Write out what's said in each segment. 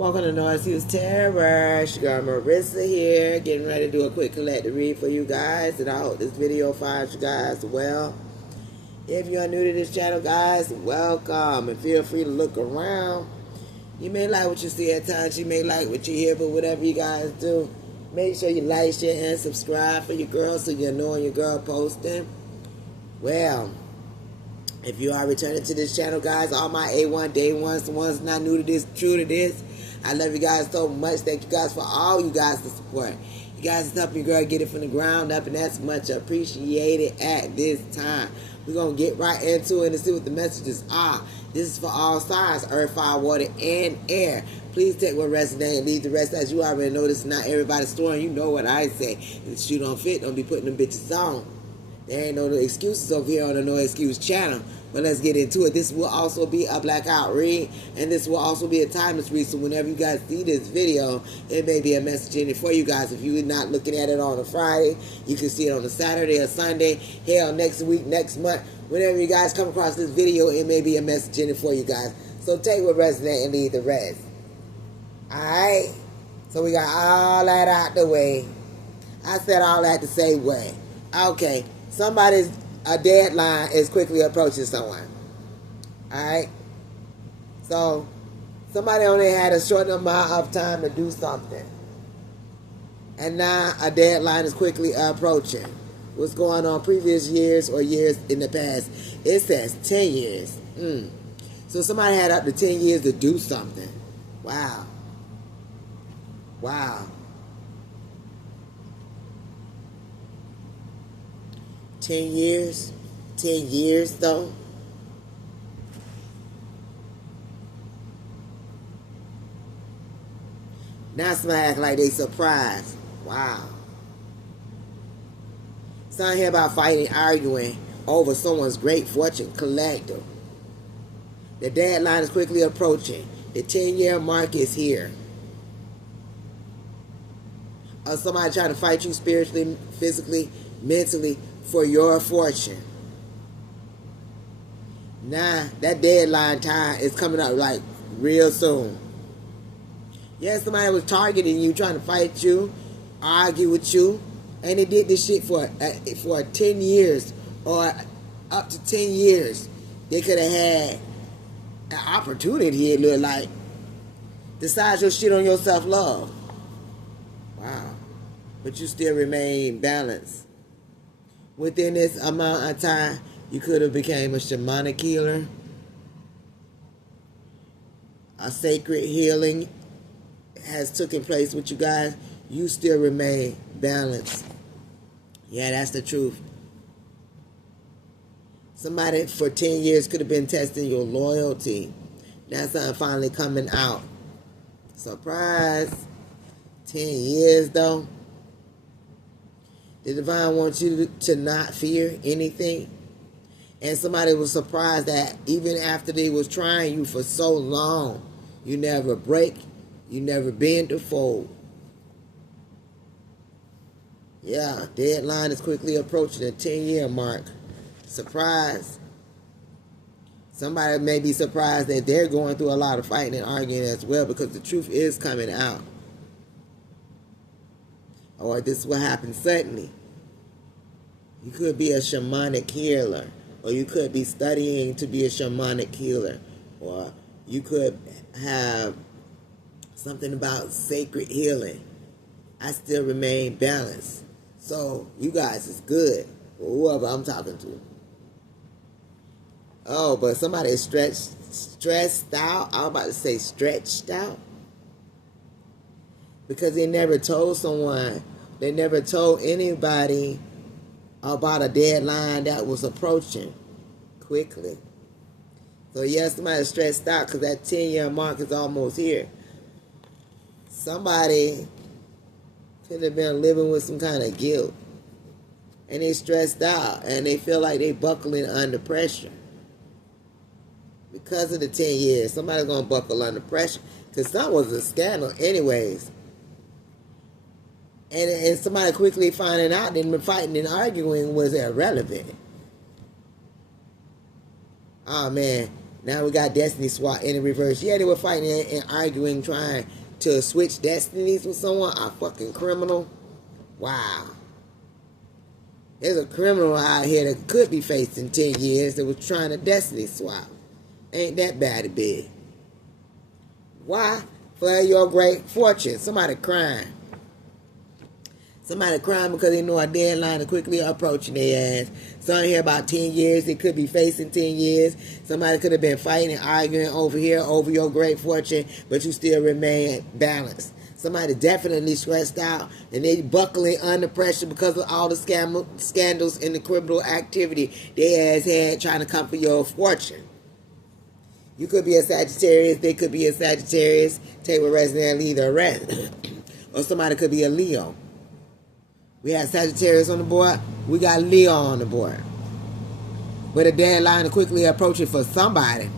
Welcome to Noise Hughes Terror. Sugar Marissa here, getting ready to do a quick collective read for you guys. And I hope this video finds you guys well. If you are new to this channel, guys, welcome. And feel free to look around. You may like what you see at times. You may like what you hear, but whatever you guys do, make sure you like, share, and subscribe for your girl so you know when your girl posting. Well, if you are returning to this channel, guys, all my A1 day ones, the ones not new to this, true to this, I love you guys so much. Thank you guys for all you guys to support. You guys is helping your girl get it from the ground up, and that's much appreciated at this time. We're going to get right into it and see what the messages are. This is for all signs, earth, fire, water, and air. Please take what resonates and leave the rest. As you already know, this is not everybody's story. You know what I say. If the shoe don't fit, don't be putting them bitches on. There ain't no excuses over here on the No Excuse channel. But let's get into it. This will also be a blackout read. And this will also be a timeless read. So whenever you guys see this video, it may be a message in it for you guys. If you're not looking at it on a Friday, you can see it on a Saturday or Sunday. Hell, next week, next month. Whenever you guys come across this video, it may be a message in it for you guys. So take what resonates and leave the rest. Alright? So we got all that out the way. I said all that to say what? Okay. Somebody's a deadline is quickly approaching someone. Alright? So, somebody only had a short amount of time to do something. And now a deadline is quickly approaching. What's going on previous years or years in the past? It says 10 years. So somebody had up to 10 years to do something. Wow. Wow. 10 years? 10 years, though? Now somebody act like they surprised. Wow. Something here about fighting, arguing over someone's great fortune collective. The deadline is quickly approaching. The 10-year mark is here. Or somebody trying to fight you spiritually, physically, mentally, for your fortune. Now, that deadline time is coming up like real soon. Yes, somebody was targeting you, trying to fight you, argue with you, and they did this shit for 10 years or up to 10 years. They could have had an opportunity, it looked like, to side your shit on your self-love. Wow. But you still remain balanced. Within this amount of time, you could have became a shamanic healer. A sacred healing has taken place with you guys. You still remain balanced. Yeah, that's the truth. Somebody for 10 years could have been testing your loyalty. Now something finally coming out. Surprise. 10 years though. The divine wants you to not fear anything. And somebody was surprised that even after they was trying you for so long, you never break, you never bend or fold. Yeah, deadline is quickly approaching the 10-year mark. Surprise. Somebody may be surprised that they're going through a lot of fighting and arguing as well, because the truth is coming out. Or this will happen suddenly. You could be a shamanic healer. Or you could be studying to be a shamanic healer. Or you could have something about sacred healing. I still remain balanced. So, you guys is good. Or whoever I'm talking to. Oh, but somebody is stressed out. I was about to say stretched out. Because they never told someone, they never told anybody about a deadline that was approaching quickly. So yes, somebody's stressed out because that 10-year mark is almost here. Somebody could have been living with some kind of guilt. And they stressed out and they feel like they buckling under pressure. Because of the 10 years, somebody's going to buckle under pressure. Because something was a scandal anyways. And somebody quickly finding out that fighting and arguing was irrelevant. Oh man, Now we got Destiny SWAT in the reverse. Yeah, they were fighting and arguing, trying to switch destinies with someone. A fucking criminal. Wow. There's a criminal out here that could be facing 10 years that was trying to destiny swap. Ain't that bad a bit. Why? For your great fortune. Somebody crying. Somebody crying because they know a deadline is quickly approaching their ass. Some here about 10 years. They could be facing 10 years. Somebody could have been fighting and arguing over here over your great fortune, but you still remain balanced. Somebody definitely stressed out and they buckling under pressure because of all the scandals and the criminal activity they has had trying to come for your fortune. You could be a Sagittarius. They could be a Sagittarius. Take with resident leave the rest. Or somebody could be a Leo. We have Sagittarius on the board. We got Leo on the board. But a deadline is quickly approaching for somebody.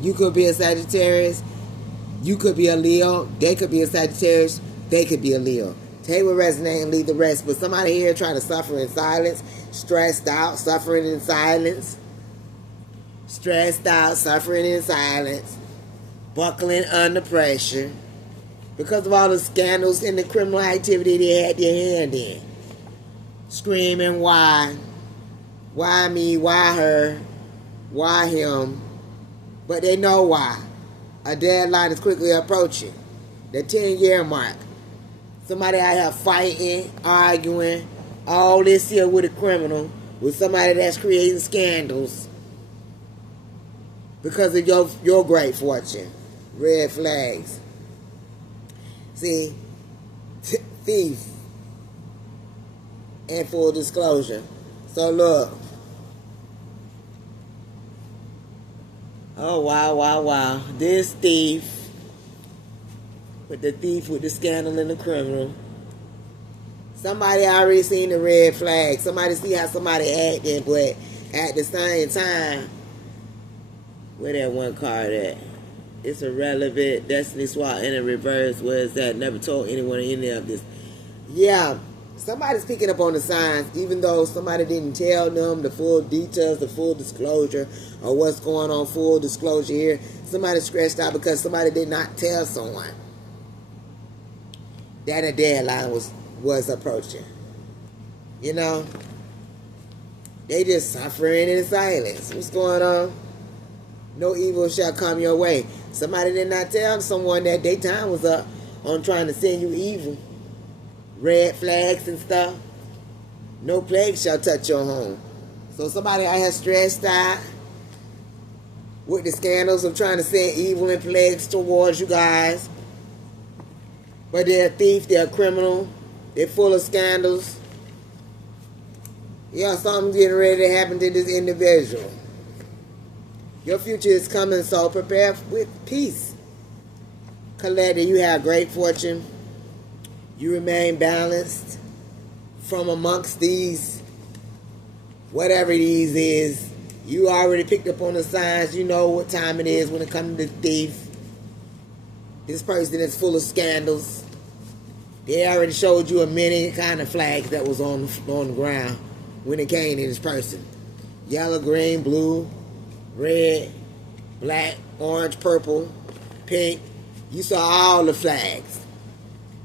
You could be a Sagittarius. You could be a Leo. They could be a Sagittarius. They could be a Leo. Take what resonate and leave the rest. But somebody here trying to suffer in silence, stressed out, suffering in silence. Stressed out, suffering in silence. Buckling under pressure. Because of all the scandals and the criminal activity they had their hand in. Screaming, why? Why me? Why her? Why him? But they know why. A deadline is quickly approaching. The 10-year mark. Somebody out here fighting, arguing, all this here with a criminal, with somebody that's creating scandals because of your great fortune. Red flags. See, thief. And full disclosure. So look. Oh, wow. This thief, with the scandal and the criminal. Somebody already seen the red flag. Somebody see how somebody acting, but at the same time, where that one card at? It's irrelevant. Destiny SWAT in the reverse. Where is that? Never told anyone any of this. Yeah. Somebody's picking up on the signs, even though somebody didn't tell them the full details, the full disclosure, or what's going on, full disclosure here. Somebody stressed out because somebody did not tell someone that a deadline was approaching. You know? They just suffering in silence. What's going on? No evil shall come your way. Somebody did not tell someone that their time was up on trying to send you evil. Red flags and stuff. No plague shall touch your home. So somebody out here stressed out with the scandals of trying to send evil and plagues towards you guys. But they're a thief, they're a criminal, they're full of scandals. Yeah, something's getting ready to happen to this individual. Your future is coming, so prepare with peace. Collector, you have great fortune. You remain balanced from amongst these, whatever these is. You already picked up on the signs. You know what time it is when it comes to the thief. This person is full of scandals. They already showed you a many kind of flags that was on the ground when it came to this person. Yellow, green, blue, red, black, orange, purple, pink. You saw all the flags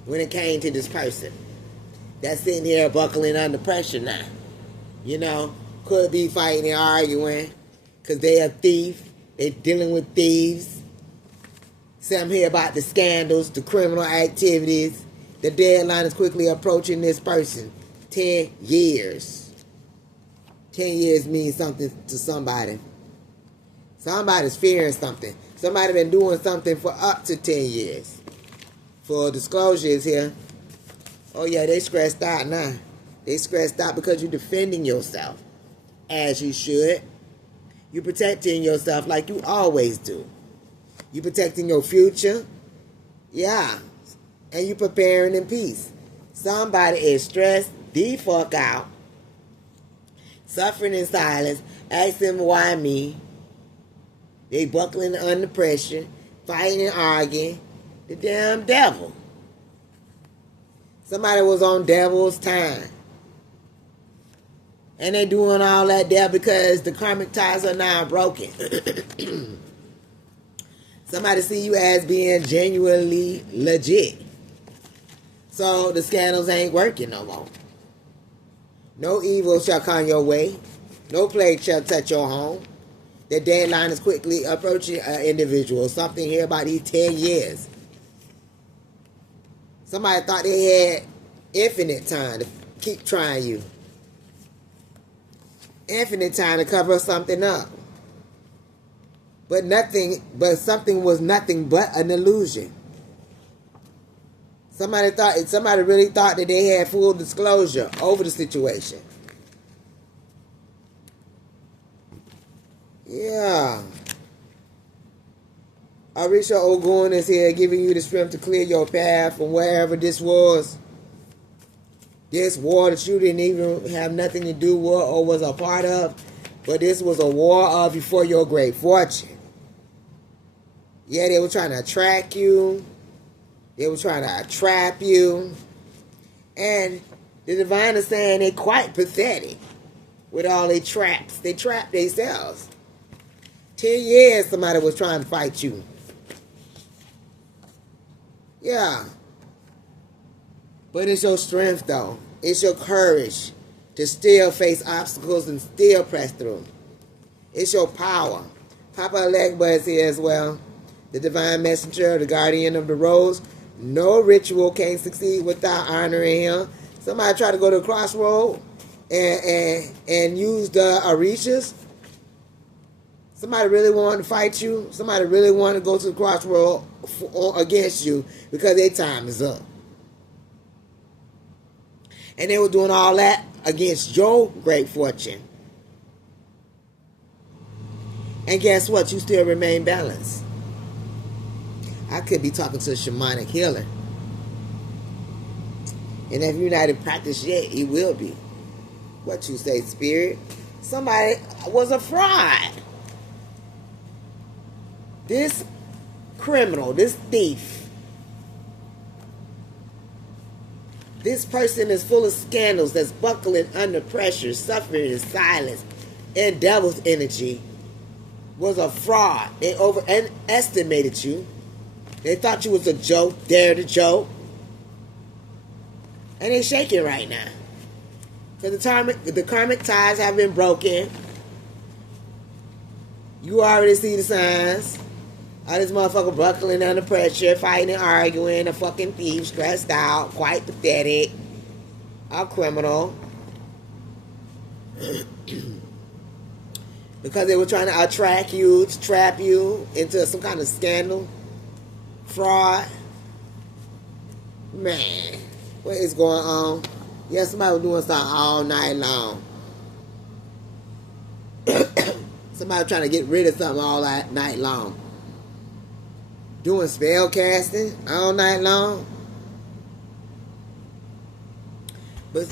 when it came to this person that's sitting here buckling under pressure now. You know, could be fighting and arguing because they're a thief. They're dealing with thieves. Some hear about the scandals, the criminal activities. The deadline is quickly approaching this person. 10 years. 10 years means something to somebody. Somebody's fearing something. Somebody been doing something for up to 10 years. Full disclosure is here. Oh yeah, they stressed out now. They stressed out because you're defending yourself. As you should. You're protecting yourself like you always do. You're protecting your future. Yeah. And you're preparing in peace. Somebody is stressed the fuck out. Suffering in silence. Asking why me. They buckling under pressure. Fighting and arguing. The damn devil. Somebody was on devil's time. And they doing all that there because the karmic ties are now broken. Somebody see you as being genuinely legit. So the scandals ain't working no more. No evil shall come your way. No plague shall touch your home. The deadline is quickly approaching an individual. Something here about these 10 years. Somebody thought they had infinite time to keep trying you. Infinite time to cover something up. But something was nothing but an illusion. Somebody really thought that they had full disclosure over the situation. Yeah. Orisha Ogun is here giving you the strength to clear your path from wherever this was. This war that you didn't even have nothing to do with or was a part of. But this was a war of before your great fortune. Yeah, they were trying to track you. They were trying to trap you. And the divine is saying they're quite pathetic with all their traps. They trapped themselves. 10 years somebody was trying to fight you. Yeah. But it's your strength, though. It's your courage to still face obstacles and still press through. It's your power. Papa Legba is here as well. The divine messenger, the guardian of the rose. No ritual can succeed without honoring him. Somebody try to go to the crossroad and use the Orishas. Somebody really wanted to fight you. Somebody really wanted to go to the crossroad against you because their time is up. And they were doing all that against your great fortune. And guess what? You still remain balanced. I could be talking to a shamanic healer. And if you're not in practice yet, you will be. What you say, spirit? Somebody was a fraud. This criminal, this thief, this person is full of scandals, that's buckling under pressure, suffering in silence, and devil's energy, was a fraud. They overestimated you. They thought you was a joke, dare to joke. And they're shaking right now. Because the karmic ties have been broken. You already see the signs. All this motherfucker buckling under pressure, fighting and arguing, a fucking thief, stressed out, quite pathetic, a criminal. Because they were trying to attract you, to trap you into some kind of scandal, fraud. Man, what is going on? Yeah, somebody was doing something all night long. Somebody trying to get rid of something all night long. Doing spell casting all night long. But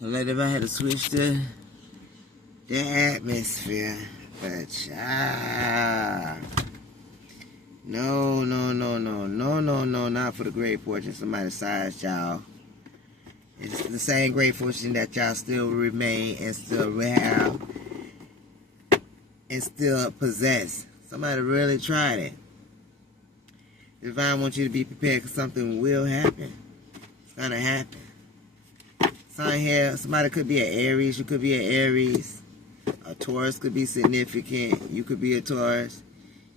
if I had to switch the atmosphere, but no, not for the great fortune somebody sized y'all. It's the same great fortune that y'all still remain and still have and still possess. Somebody really tried it. The divine wants you to be prepared because something will happen. It's gonna happen. Sign here, somebody could be an Aries, you could be an Aries. A Taurus could be significant, you could be a Taurus.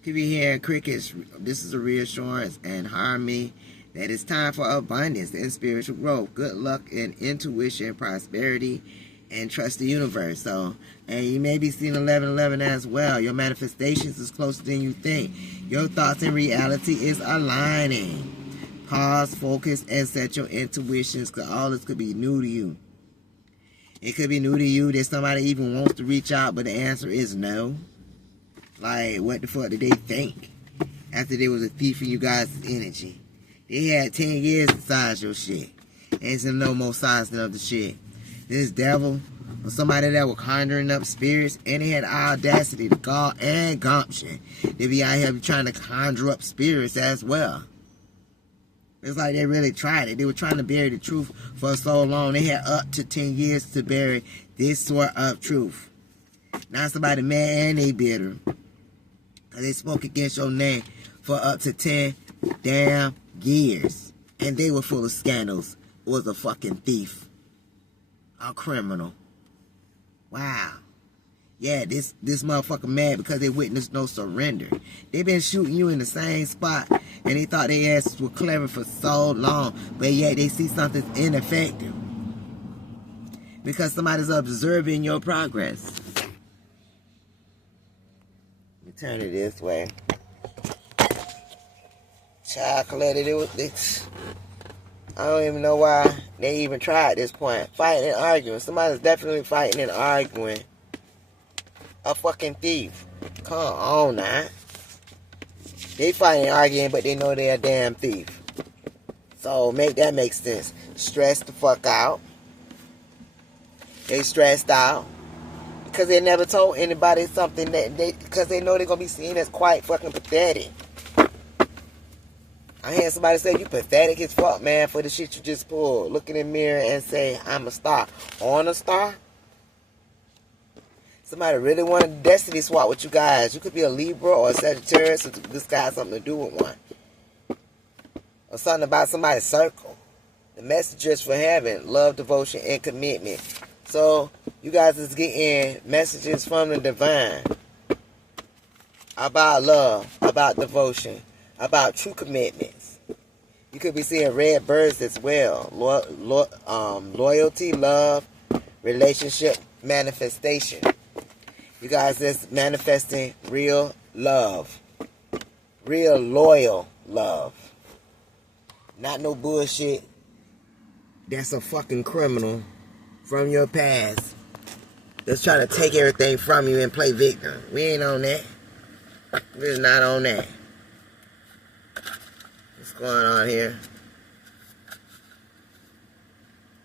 Could be hearing crickets. This is a reassurance and harmony that it's time for abundance and spiritual growth, good luck and intuition, prosperity, and trust the universe. So, and you may be seeing 1111 as well. Your manifestations is closer than you think. Your thoughts and reality is aligning. Pause, focus, and set your intuitions, because all this could be new to you. It could be new to you that somebody even wants to reach out, but the answer is no. Like, what the fuck did they think after they was a thief in you guys' energy? They had 10 years to size your shit. Ain't some no more sizing of the shit. This devil or somebody that was conjuring up spirits, and they had audacity, the gall and gumption. They be out here trying to conjure up spirits as well. It's like they really tried it. They were trying to bury the truth for so long. They had up to 10 years to bury this sort of truth. Now somebody mad and they bitter. Because they spoke against your name for up to 10 damn years. And they were full of scandals. Was a fucking thief. A criminal. Wow. Yeah, this motherfucker mad because they witnessed no surrender. They been shooting you in the same spot, and they thought their asses were clever for so long, but yet they see something's ineffective. Because somebody's observing your progress. Let me turn it this way. Chocolate, I don't even know why they even tried at this point. Fighting and arguing. Somebody's definitely fighting and arguing. A fucking thief. Come on now. They fighting and arguing, but they know they're a damn thief. So make that make sense. Stressed the fuck out. They stressed out. Because they never told anybody something because they know they're going to be seen as quite fucking pathetic. I heard somebody say, you pathetic as fuck, man, for the shit you just pulled. Look in the mirror and say, I'm a star. On a star? Somebody really want to destiny swap with you guys. You could be a Libra or a Sagittarius, so this guy has something to do with one. Or something about somebody's circle. The messages for heaven, love, devotion, and commitment. So, you guys is getting messages from the divine. About love, about devotion, about true commitments. You could be seeing red birds as well. Loyalty, love, relationship, manifestation. You guys is manifesting real love. Real loyal love. Not no bullshit. That's a fucking criminal from your past. That's trying to take everything from you and play victim. We ain't on that. We're not on that. What's going on here?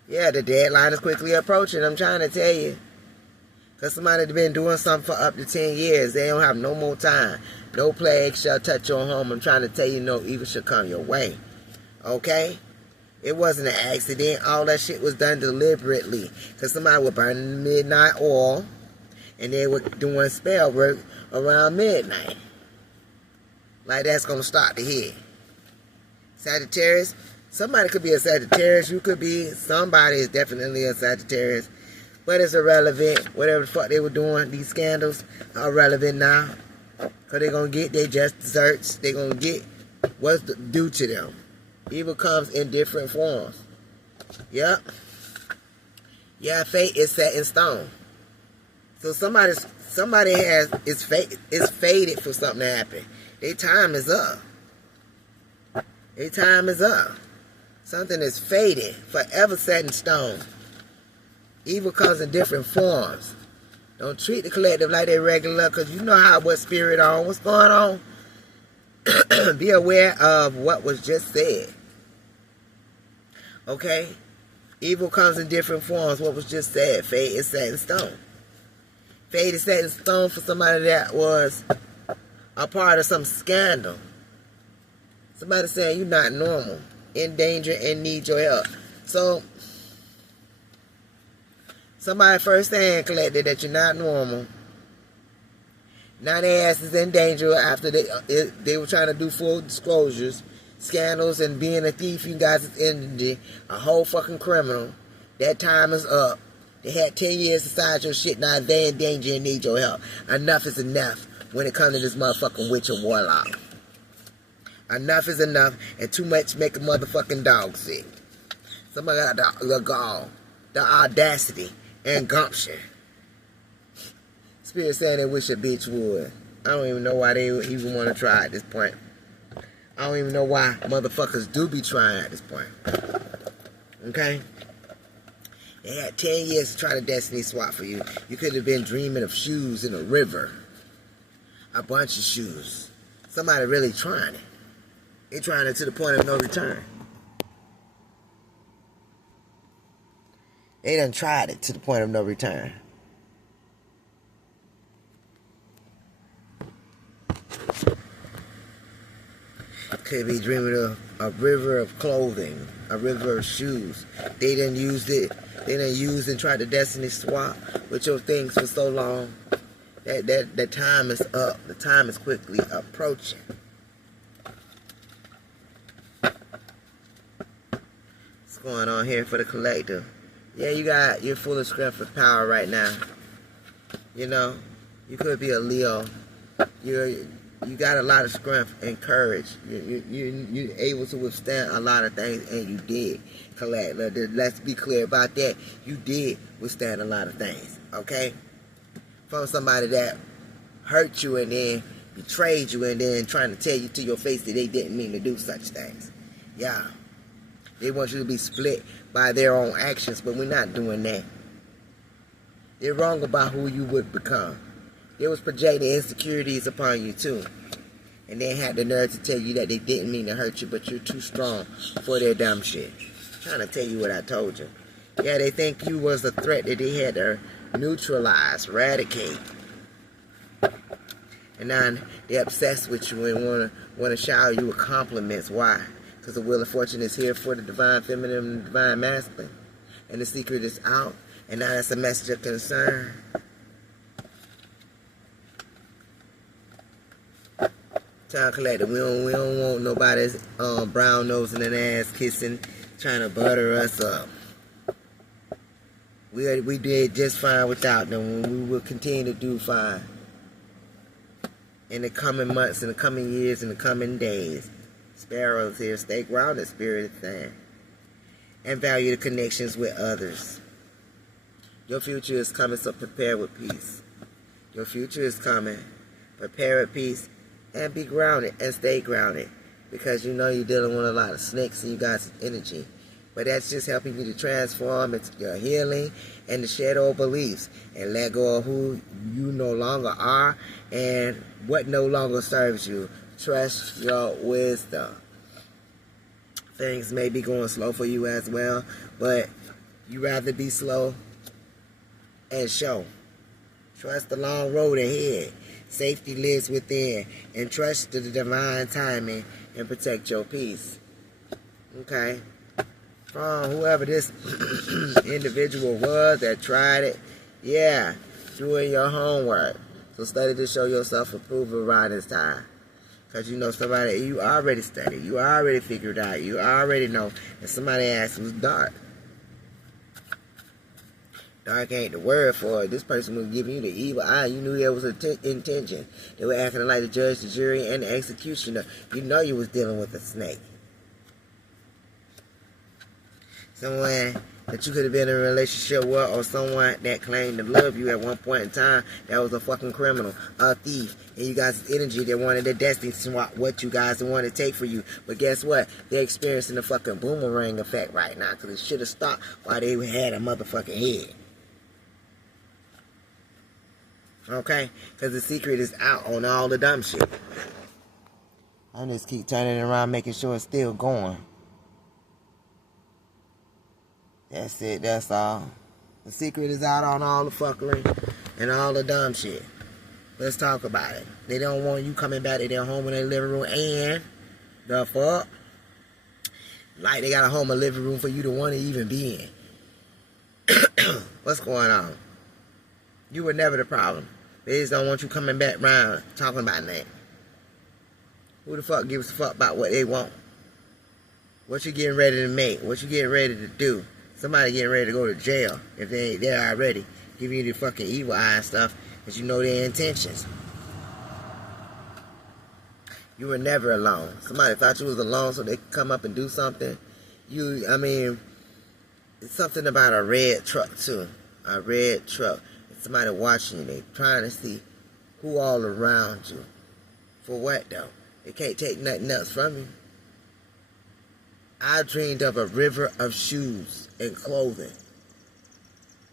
Yeah, the deadline is quickly approaching. I'm trying to tell you. Because somebody's been doing something for up to 10 years. They don't have no more time. No plague shall touch your home. I'm trying to tell you, no evil shall come your way. Okay? It wasn't an accident. All that shit was done deliberately. Because somebody was burning midnight oil. And they were doing spell work around midnight. Like that's going to start the head. Sagittarius. Somebody could be a Sagittarius. You could be. Somebody is definitely a Sagittarius. But it's irrelevant. Whatever the fuck they were doing, these scandals are relevant now. Because they're going to get their just desserts. They're going to get what's due to them. Evil comes in different forms. Yep. Yeah, fate is set in stone. So somebody is fated for something to happen. Their time is up. Their time is up. Something is fated, forever set in stone. Evil comes in different forms. Don't treat the collective like they regular, because you know what spirit on. What's going on? Be aware of what was just said. Okay? Evil comes in different forms. What was just said. Fate is set in stone. Fate is set in stone for somebody that was a part of some scandal. Somebody saying you're not normal, in danger, and need your help. So, somebody firsthand collected that you're not normal. Now their ass is in danger after they were trying to do full disclosures, scandals, and being a thief. You guys is in a whole fucking criminal. That time is up. They had 10 years inside your shit. Now they're in danger and need your help. Enough is enough when it comes to this motherfucking witch or warlock. Enough is enough, and too much make a motherfucking dog sick. Somebody got the gall, the audacity, and gumption. Spirit saying they wish a bitch would. I don't even know why they even want to try at this point. I don't even know why motherfuckers do be trying at this point. Okay? They had 10 years to try to destiny swap for you. You could have been dreaming of shoes in a river. A bunch of shoes. Somebody really trying it. They trying it to the point of no return. They done tried it to the point of no return. Could be dreaming of a river of clothing, a river of shoes. They done used it. They done used and tried to destiny swap with your things for so long. That time is up. The time is quickly approaching. What's going on here for the collective? Yeah, you're full of strength and power right now. You know, you could be a Leo. You got a lot of strength and courage. You're able to withstand a lot of things, and you did. Let's be clear about that. You did withstand a lot of things, okay? From somebody that hurt you and then betrayed you and then trying to tell you to your face that they didn't mean to do such things. Yeah. They want you to be split by their own actions, but we're not doing that. They're wrong about who you would become. They was projecting insecurities upon you too. And they had the nerve to tell you that they didn't mean to hurt you, but you're too strong for their dumb shit. I'm trying to tell you what I told you. Yeah, they think you was a threat that they had to neutralize, eradicate. And now they're obsessed with you and want to shower you with compliments. Why? Because the Wheel of Fortune is here for the divine feminine and the divine masculine. And the secret is out. And now that's a message of concern. Time collector, we don't want nobody's brown nosing and ass kissing, trying to butter us up. We did just fine without them, and we will continue to do fine in the coming months, in the coming years, in the coming days. Sparrows here, stay grounded, spirit is saying, and value the connections with others. Your future is coming, so prepare with peace. Your future is coming. Prepare with peace and be grounded and stay grounded, because you know you're dealing with a lot of snakes and you got some energy. But that's just helping you to transform into your healing and to shed old beliefs and let go of who you no longer are and what no longer serves you. Trust your wisdom. Things may be going slow for you as well, but you rather be slow and show. Trust the long road ahead. Safety lives within, and trust the divine timing and protect your peace. Okay? From whoever this individual was that tried it, yeah, doing your homework. So study to show yourself approval around this time. Because you know somebody, you already studied, you already figured out, you already know. And somebody asked who's dark. Dark ain't the word for it. This person was giving you the evil eye. You knew there was an intention. They were acting like the judge, the jury, and the executioner. You know you was dealing with a snake. Someone that you could have been in a relationship with, or someone that claimed to love you at one point in time that was a fucking criminal, a thief, and you guys' energy that wanted their destiny to swap what you guys wanted to take for you. But guess what? They're experiencing the fucking boomerang effect right now, because it should have stopped while they had a motherfucking head. Okay? Because the secret is out on all the dumb shit. I just keep turning it around, making sure it's still going. That's it, that's all. The secret is out on all the fuckery and all the dumb shit. Let's talk about it. They don't want you coming back to their home in their living room, and the fuck? Like they got a home and living room for you to want to even be in. What's going on? You were never the problem. They just don't want you coming back around talking about that. Who the fuck gives a fuck about what they want? What you getting ready to make? What you getting ready to do? Somebody getting ready to go to jail if they ain't there already. Giving you the fucking evil eye and stuff, because you know their intentions. You were never alone. Somebody thought you was alone so they could come up and do something. It's something about a red truck too. A red truck. Somebody watching you. They trying to see who all around you. For what though? They can't take nothing else from you. I dreamed of a river of shoes and clothing.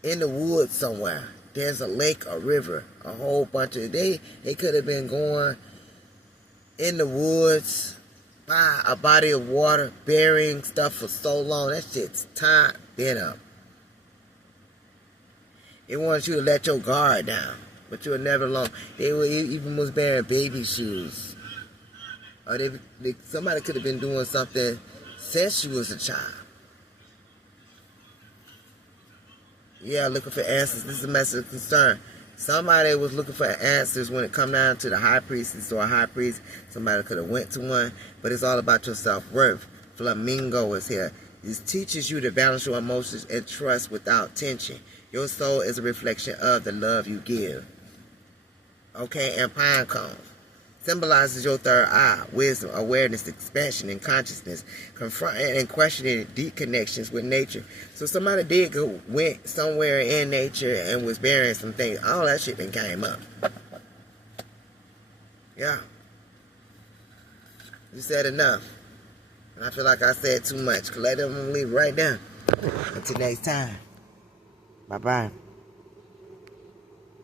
In the woods somewhere. There's a lake, a river, a whole bunch of... They could have been going in the woods by a body of water, burying stuff for so long. That shit's time been up. They want you to let your guard down, but you were never alone. They were even was wearing baby shoes. Or somebody could have been doing something since you was a child. Yeah, looking for answers. This is a message of concern. Somebody was looking for answers when it come down to the high priestess or a high priest. Somebody could have went to one, but it's all about your self-worth. Flamingo is here. This teaches you to balance your emotions and trust without tension. Your soul is a reflection of the love you give. Okay, and pine cones symbolizes your third eye, wisdom, awareness, expansion, and consciousness, confronting and questioning deep connections with nature. So somebody went somewhere in nature and was burying some things. All that shit then came up. Yeah. You said enough. And I feel like I said too much. Collectively, right now. Until next time. Bye-bye.